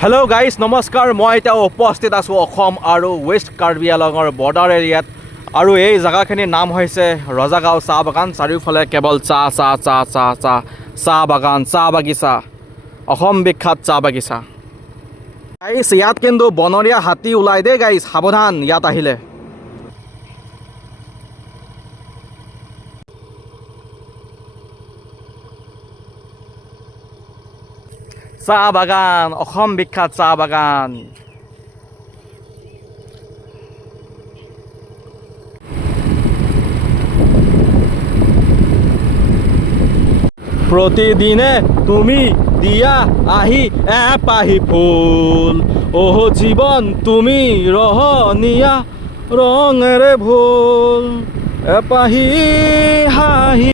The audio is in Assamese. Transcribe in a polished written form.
Hello guys, নমস্কাৰ মই এতিয়া উপস্থিত আছো অসম আৰু ওয়েষ্ট কাৰ্বি আংলঙৰ বৰ্ডাৰ এৰিয়াত আৰু এই জায়গাখিনিৰ নাম হৈছে ৰজাগাঁও চাহ বাগান চাৰিওফালে কেৱল চাহ বাগান চাহ বাগিচা অসম বিখ্যাত চাহ বাগিচা গাইস ইয়াত কিন্তু বনৰীয়া হাতী ওলাই দে গাইস সাৱধান ইয়াত আহিলে চাহ বাগান অসম বিখ্যাত চাহ বাগান প্ৰতিদিনে তুমি দিয়া আহি এপাহি ফুল ওহ জীৱন তুমি ৰহনীয়া ৰঙেৰে ভুল এপাহি হাঁহি